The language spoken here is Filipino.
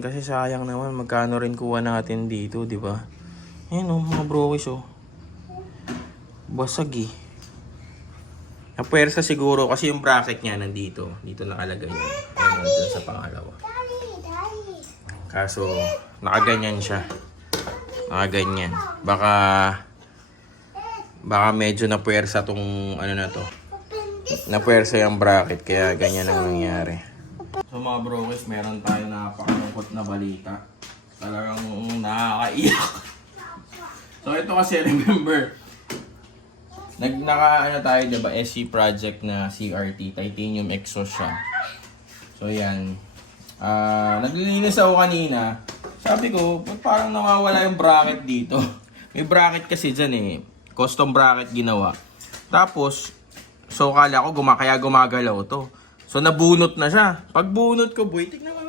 Kasi sayang naman, magkano rin kuha natin dito, di ba? Ayan oh, mga browies oh. Basag eh. Napwersa siguro kasi yung bracket niya nandito. Dito nakalagay yun. Ayun dun sa pangalawa. Kaso, nakaganyan siya. Nakaganyan. Baka medyo napwersa tong ano na to. Napwersa yung bracket kaya ganyan ang nangyari. So mga browies, meron tayo napakalungkot na balita. Talagang nakakaiyak. So ito kasi remember, ano tayo diba, SC project na CRT, titanium exhaust siya. So yan. Naglilinis ako kanina. Sabi ko, parang nawawala yung bracket dito. May bracket kasi dyan eh. Custom bracket ginawa. Tapos, so kala ko kaya gumagalaw to. So nabunot na siya. Pag bunot ko, boy, tignan mo